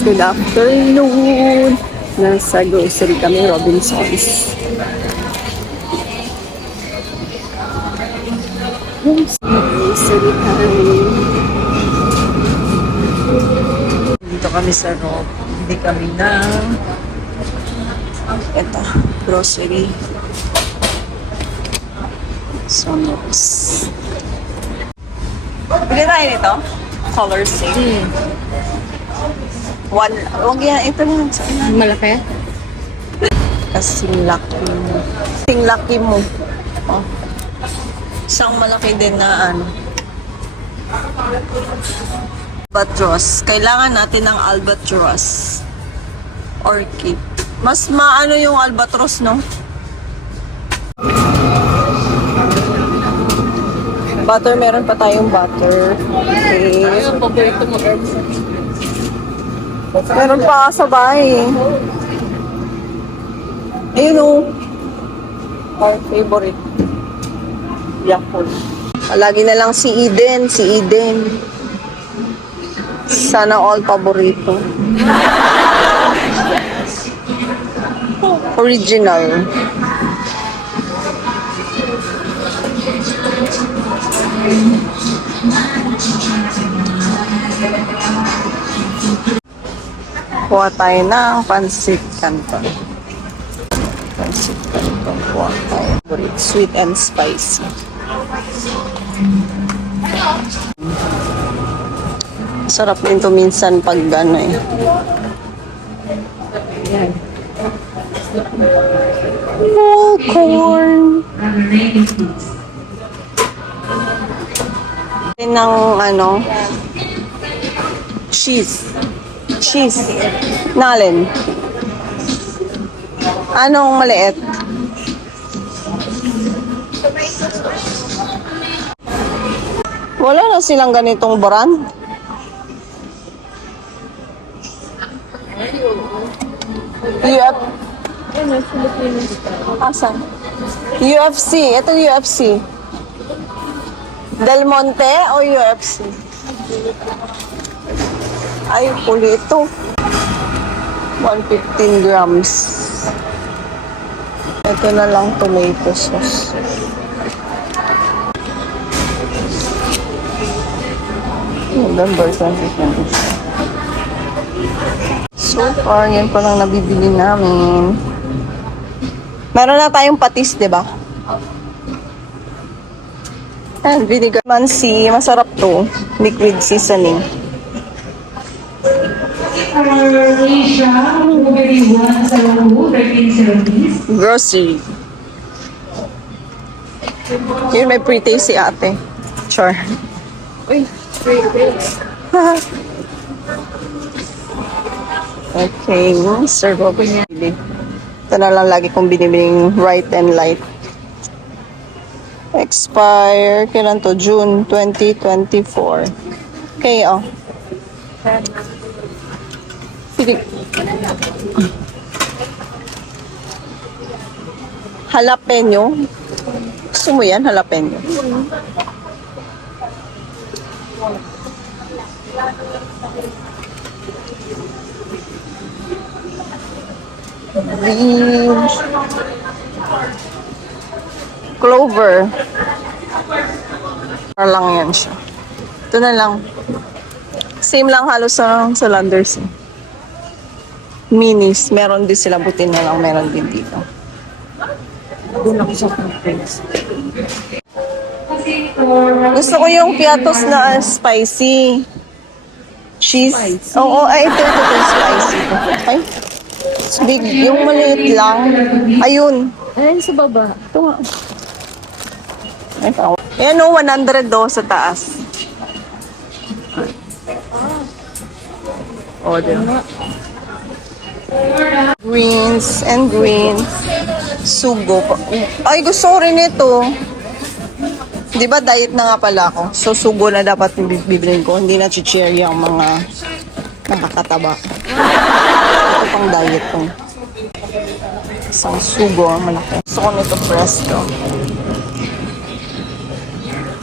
good afternoon. Nasa grocery kami, Robinsons. Grocery kami. Dito kami sa Rob. Hindi kami ng eto, grocery. Sonos. Bili tayo nito? Color same. One, huwag yan, ito lang. Malaki? Kasing laki mo. Kasing laki mo. Oh. Isang malaki din na ano. Albatross. Kailangan natin ng albatross. Orchid. Mas maano yung albatross, no? Butter, meron pa tayong butter. Okay. Ayun, paborito mo, herbs. Meron pa sa bahay. Ayun o. Our favorite. Yakult. Lagi na lang si Eden. Si Eden. Sana all paborito. Original. Kuha tayo ng pansit canton. Pansit canton. Kuha tayo. Sweet and spicy. Sarap din to minsan pag gano'n eh. Yan. Corn. Ng ano, cheese. Cheese. Nalin. Anong maliit? Wala na silang ganitong brand. Asan? UFC. Ito UFC. Del Monte o UFC? Ay, puli ito. 115 grams. Ito na lang tomato sauce. November 2020. So far, yan pa lang nabibili namin. Meron na tayong patis, di ba? And vinegar mansi, masarap to. Liquid seasoning. Grocery. Yun, may pre-taste si ate. Sure. Uy, pre-taste. Okay, serve up. Ito na lang lagi kong binibiling right and light. Expire, kailan to? June 2024. Okay, oh. Sige. Jalapeno. Gusto mo yan, jalapeno? Green. Clover. Para lang yan siya. Ito na lang. Same lang halos sa Landers. Minis. Meron din sila. Buti na lang. Meron din dito. Doon ako sa Philippines. Gusto ko yung piatos na spicy. Cheese. Oo, ay ito spicy. Ay. Big, yung maliit lang. Ayun. Ayun sa baba. Ito nga. Ayan o, 100 do sa taas. O, diba? Greens and greens. Sugo. Ay, gusto ko rin ito. Di ba diet na nga pala ako? So, sugo na dapat bibilin ko. Hindi na chicherry ang mga nakakataba. Ito pang diet ko. Isang sugo, malaki. Gusto ko nito presto.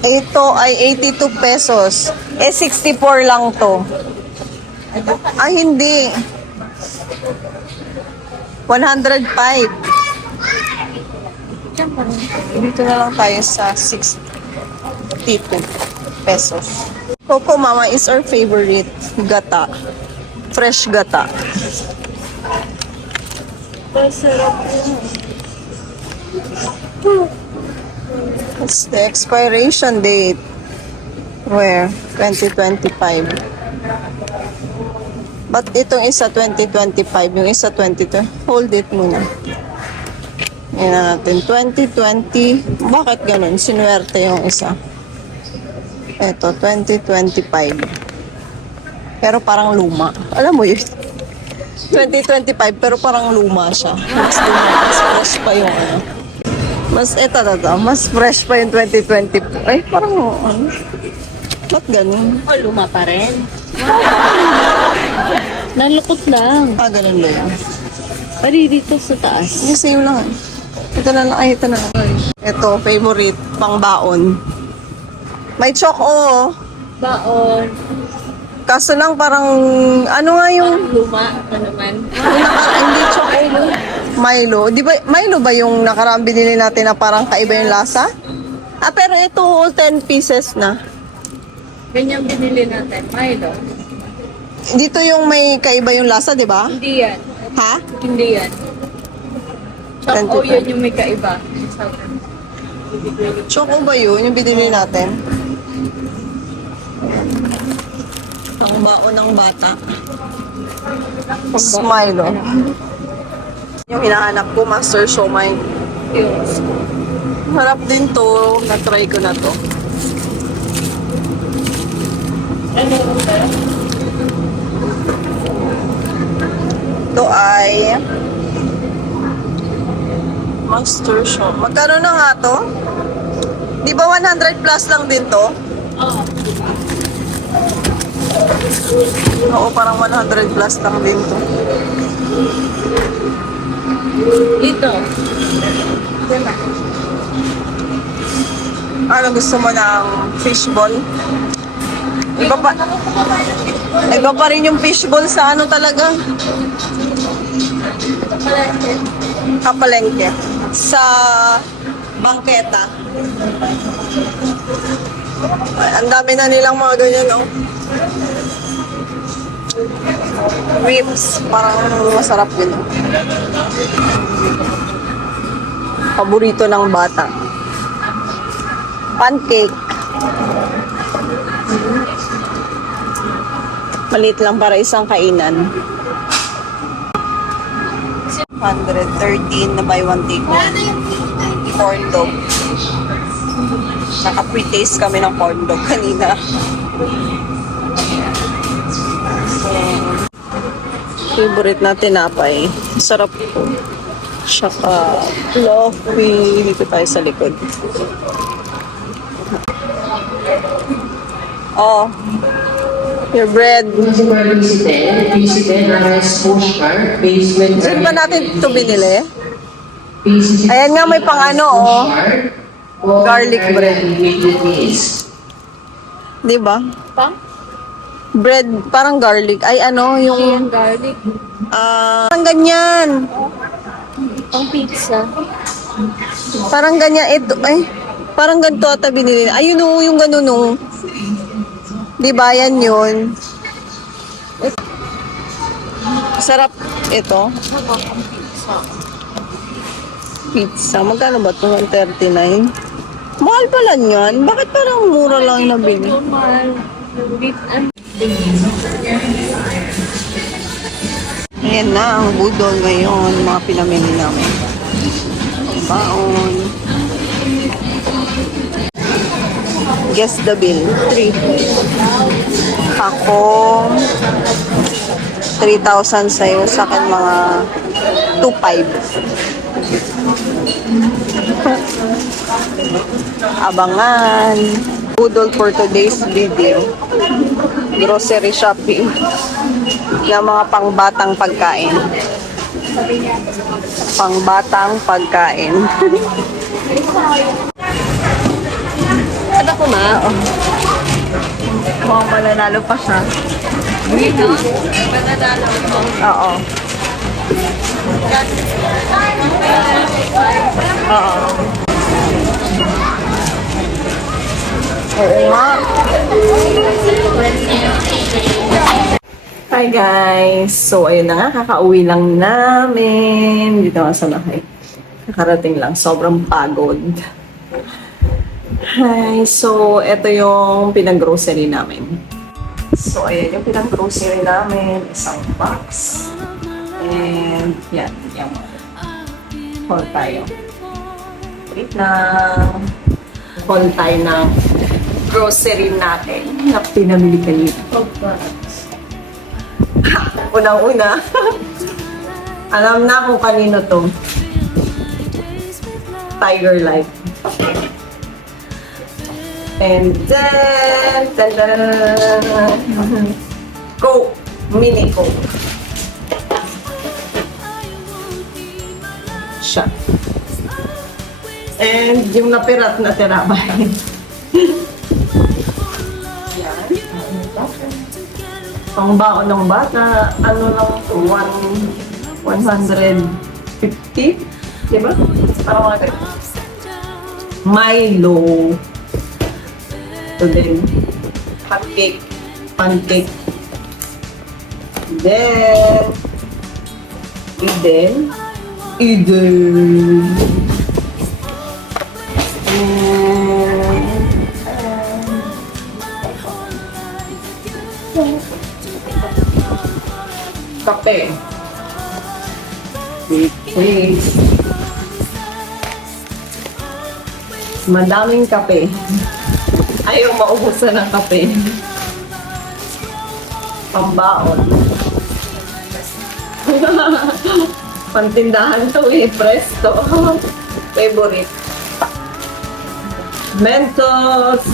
Ito ay 82 pesos. 64 lang to. Ah, hindi. 105. Dito na lang tayo sa 62 pesos. Coco Mama is our favorite gata. Fresh gata. Masarap yun. It's the expiration date. Where? 2025. But itong isa 2025, yung isa 22. Hold it muna. Yan na natin. 2020. Bakit ganun? Sinuwerte yung isa. Ito, 2025. Pero parang luma. Alam mo yun? 2025, pero parang luma siya. Mas luma, mas fresh pa yung ano. Mas fresh pa yung 2020. Ay, parang ano? Ba't ganun? Luma pa rin. Nalukot lang. Ah, ganun ba yun? Pari dito sa taas. Yung same lang. Ito na lang. Ay, ito na lang. Ito, favorite, pang baon. May choco. Baon. Kaso lang parang, ano nga yung, Luma na naman. hindi choco. Milo. Di ba, Milo ba yung nakaraang binili natin na parang kaiba yung lasa? Ah, pero ito, 10 pieces na. Ganyan binili natin. Milo. Dito yung may kaiba yung lasa, di ba? Hindi yan. Ha? Hindi yan. Choco 25. yun yung may kaiba. Choco ba yun, yung binili natin? Ang baon ng bata. Smilo. Yung hinahanap ko, Master Siomai. Yun. Harap din to. Na-try ko na to. Ito ay Master Siomai. Magkano na nga to? Di ba 100 plus lang din to? Oo. Oo, parang 100 plus lang din to. Dito. Ano gusto mo ng fishball? Iba pa rin yung fishball sa ano talaga? Kapalengke. Sa bangketa. Ay, ang dami na nilang mga ganyan, no? Ribs. Parang masarap yun. Paborito ng bata. Pancake. Maliit lang para isang kainan. 113 na buy one take one. Corn dog. Naka-pre-taste kami ng corn dog kanina. Favorite na tinapay. Sarap po. Tsaka fluffy. Dito tayo sa likod. Oh. Your bread. Saan ba natin ito binili? Ayan nga, may pang ano, oh. Garlic bread. Di ba? Pang? Bread, parang garlic. Ay, ano, yung... Garlic. Parang ganyan. Pang pizza. Parang ganyan. Ito, ay, parang ganito ata binili. Ayun, oh, yung ganun, oh. Di ba, yan yun. Sarap ito. Pizza. Magkano ba ito? 139? Mahal pala niyan. Bakit parang mura lang nabili? Normal. Beef and Ayan na ang budol ngayon. Mga pinamili namin. Baon. Guess the bill. 3. Ako 3,000 sa'yo. Sa akin mga 2,500. Abangan. Budol for today's video. Grocery shopping. Yung mga pangbatang pagkain. Pangbatang pagkain. Ano ko ma? Oh. Mukhang mananalo pa siya. Green. Panalala mo. Oo. Oo. Oo nga. Hi guys! So, ayun na nga, kakauwi lang namin. Dito nga sa bahay. Nakarating lang. Sobrang pagod. Hi! So, ito yung pinag-grocery namin. So, ayan yung pinag-grocery namin. Isang box. And, yan. Yan. Haul tayo. Wait lang. Haul tayo ng grocery natin na pinamili kanina. Unang-una. Alam na kung kanino to. Tiger Life. And then, Coke. Mini Coke. Siya. And yung napirat na terabyte. Yan. Pang baon ng bata, ano lang ito, 150? Diba? Parang mga ganito. Milo. Ito din. Pancake. Pancake. Then, Eden. Kape. Wait. Madaming kape. Ayaw maubusan ng kape. Pambaon. Pantindahan to eh. Presto. Favorite. Mentos.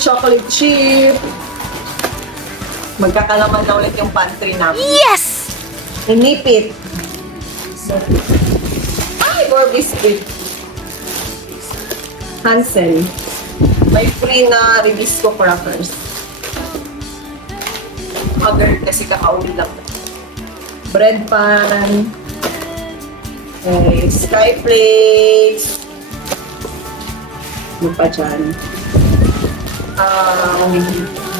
Chocolate chip. Magkakalaman na ulit yung pantry namin. Yes! Inipit. Ay, more biscuit. Hansel. May free na Ribisco crackers. Haggard kasi kakauwi lang. Bread pan. Sky flakes. Ano pa dyan?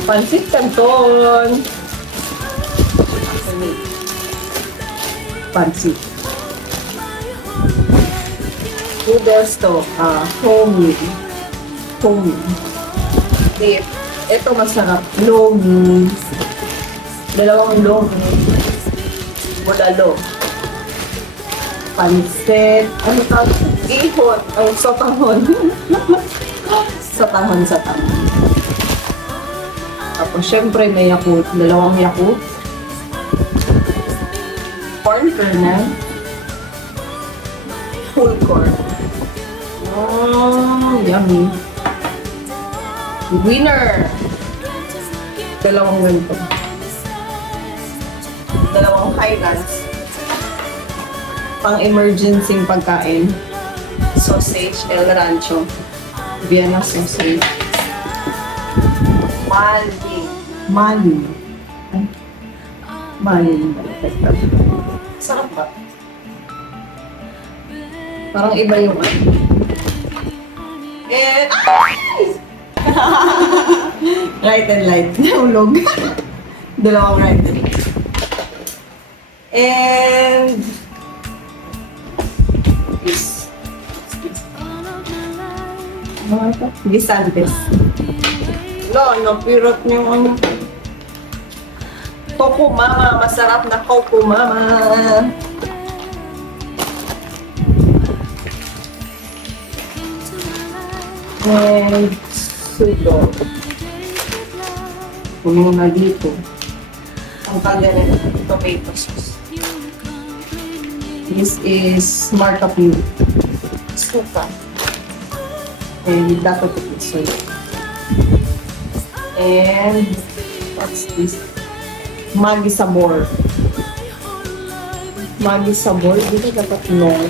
Pansit canton. Pansit. Noodles to. Homemade. Beef. Ito masarap. Lomi. Dalawang lomi. Bulalo. Pansit. Ano tawag? Ihon. Ay, sotahon. Sotahon. Tapos, syempre, may Yakult. Dalawang Yakult. Corn kernel. Full corn. Oh, yummy. Winner. Dalawang ganito. Dalawang Highlands. Pang-emergency pagkain. Sausage El Rancho. Vienna sausage. Mali. Sarap ba? Parang iba yung ano. And, right and light. Nahulog. Dalawang right and light. And, this. Ano ito? Gisantes. Napirot niyo ano. Coco Mama. Masarap na Coco Mama. And sugo. Puno na dito. Ang kagalan, tomato sauce. This is Marta Pino. Suka. And dapat ito soy. And what's this? Maggi Sabor. Maggi Sabor. Dito dapat long.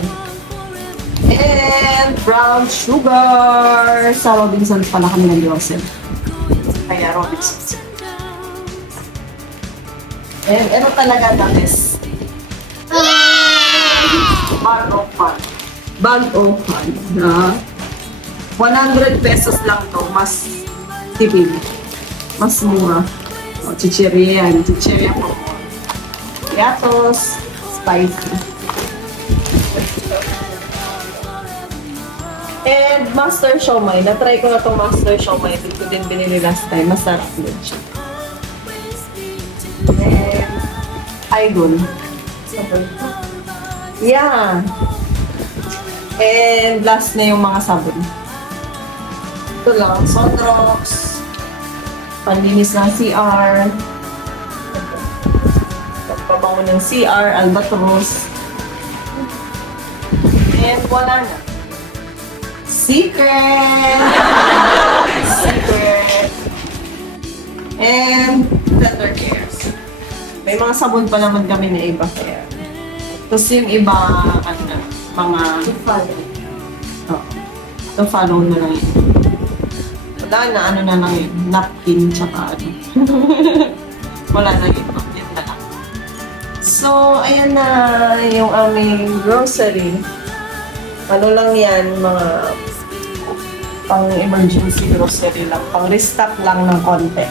And brown sugar. Sa Robinsons pala kami ng grocery. Kaya Robinsons. And ito talaga the best. Bag of fun. Bag of fun. Na 100 pesos lang to. Mas tipid. Mas mura. O, chichirya yan. Chichirya po. Yatos. Spicy. And Master Siomai. Na-try ko na itong Master Siomai. Hindi ko din binili last time. Masarap din siya. And Idol. Yeah. And last na yung mga sabon. Ito lang. Sunrocks. Panlinis ng CR. Pagpabango ng CR. Albatros. And wala na. Secret! Secret! And tender cares. May mga sabon pa naman kami na iba kaya. Tapos yung iba, ano na, mga... To follow na lang yun. Wala na, ano na lang yun. Napkin, tsaka ano. Wala na yun. Yun na lang. So, ayan na yung aming grocery. Ano lang yan, mga pang-emergency grocery lang. Pang-restock lang ng konti.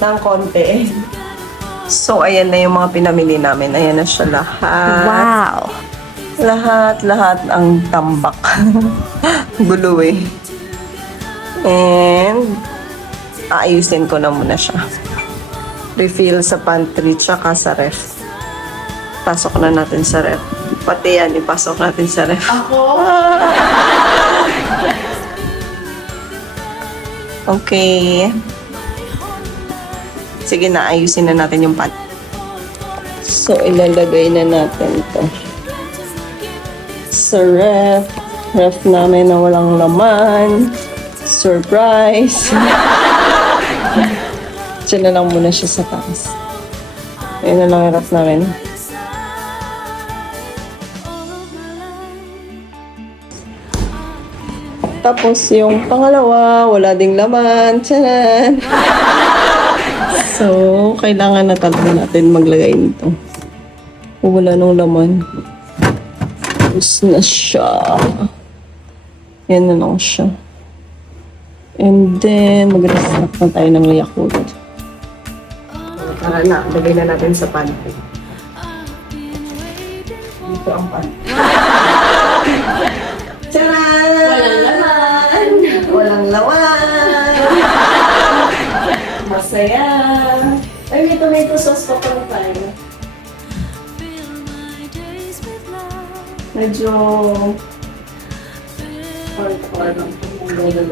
Ng konti. So, ayan na yung mga pinamili namin. Ayan na siya lahat. Wow! Lahat ang tambak. Gulo eh. And, aayusin ko na muna siya. Refill sa pantry, tsaka sa ref. Pasok na natin sa ref. Pati yan, ipasok natin sa ref. Ako? Okay. Sige na, ayusin na natin yung pan. So, ilalagay na natin to sa ref. Ref namin na walang laman. Surprise! Diyan na lang muna siya sa taas. Ayan na lang yung ref namin. Tapos yung pangalawa, wala ding laman. Tcharan! So, kailangan na talaga natin maglagay nito. Wala nung laman. Tapos na siya. Yan na lang siya. And then, mag-restock na tayo ng Yakult. Tara na, lagay na natin sa pantry. Dito ang pantry. Tcharan! Walang laman! Masaya! Ay, may tomato sauce pa pala tayo. Medyo... Parang golden.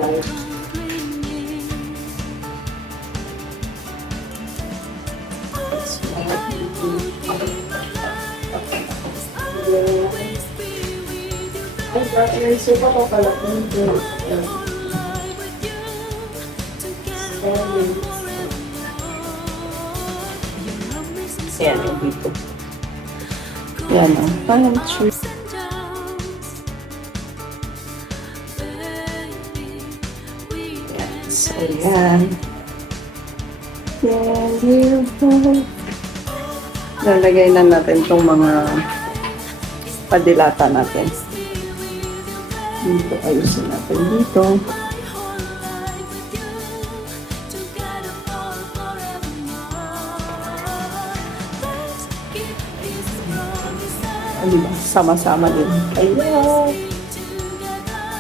Ay, may supa pa pala. Yan, yung dito. Yan o. Parang tree. Yan. So, yan. Yan, beautiful. Lalagay na natin itong mga padilata natin. Dito, ayusin natin dito. Ay, diba? Sama-sama din. Ayan.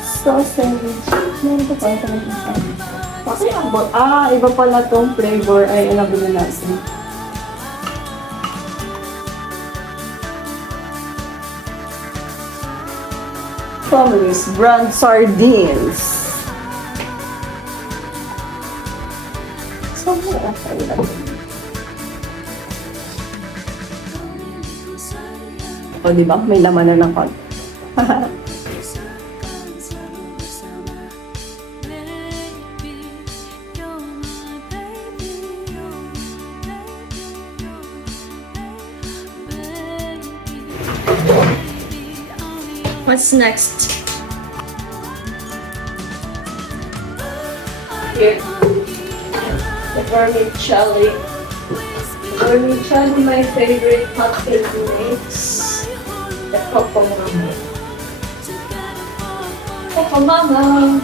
Sausage. Meron pa pala talaga siya. Okay, iba pala tong flavor. Ay, alam na natin. Family's brand sardines. So, o, diba? May laman na ng konti. What's next? Here. The vermicelli. Originally, my favorite hot cake mix. The Coco Mama. Coco Mama,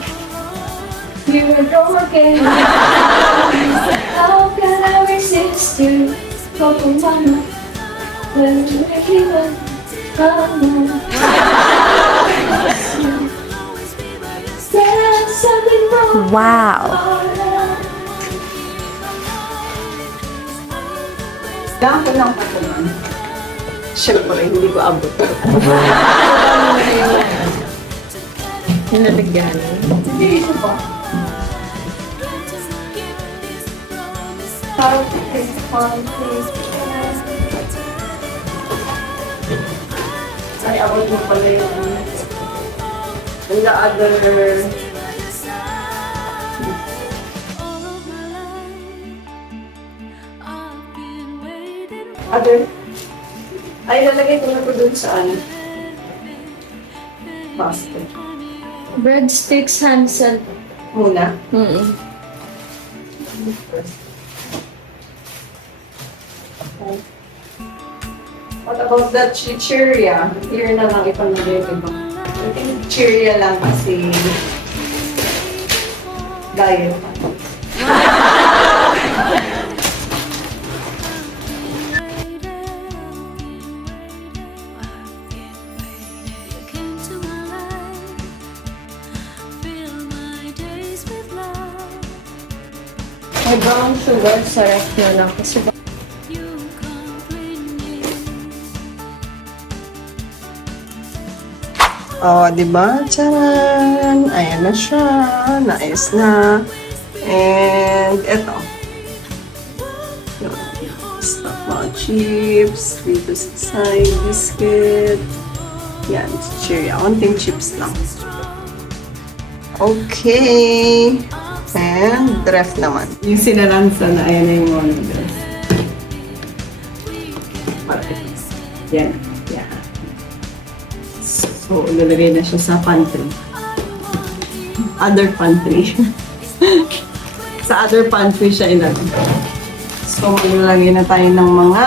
here we go again. How can I resist you, Coco Mama? When you make me want there's something wrong. Wow. Kailangan ko lang patungan. Siyempre, hindi ko abot. Nalagyan. Hindi ko pa. How can Ay, abot mo pala yung the other other ay lalagay ko na po dun sa ano basket breadsticks, Hansel. muna. What about that chichirya? Here na lang ipamigay ko ba? I think chichirya lang kasi diet. May brown sugar, sarap na lang. Kasi Oh, di ba? Charan! Ayan na siya. Nice na. And eto. Stuff mga chips. Dito sa side, biscuit. Yan, chichirya. Konting chips lang. Okay. And ref naman. Yung sinaransa na, ayan na yung one dress. Yan. Yan. So, lalagay na siya sa pantry. Other pantry. Sa other pantry siya ilagay. So, maglalagay na tayo ng mga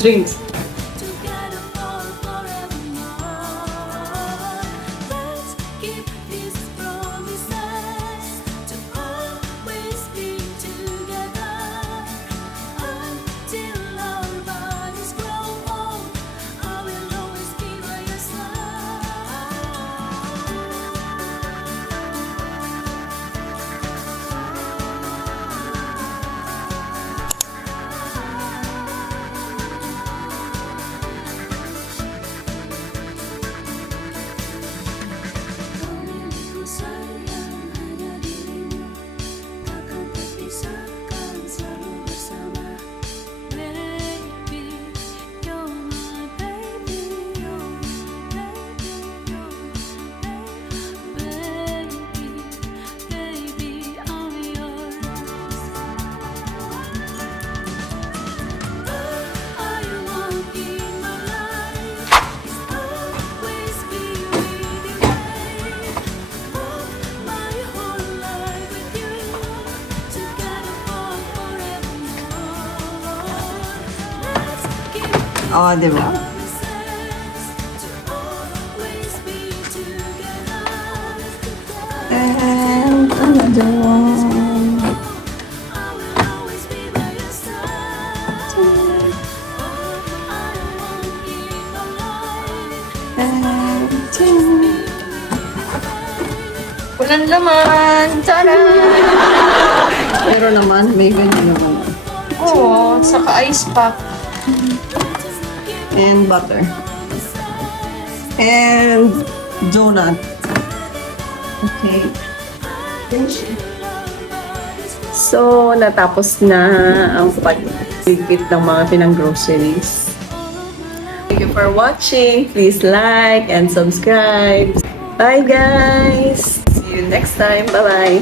drinks. Oh, di ba? And another one. And two. walang laman. Tara! Pero naman, may ganyan naman. Oo, saka ice pack. And butter. And donut. Okay. So, natapos na ang pagligpit ng mga pinang-groceries. Thank you for watching. Please like and subscribe. Bye, guys! See you next time. Bye-bye!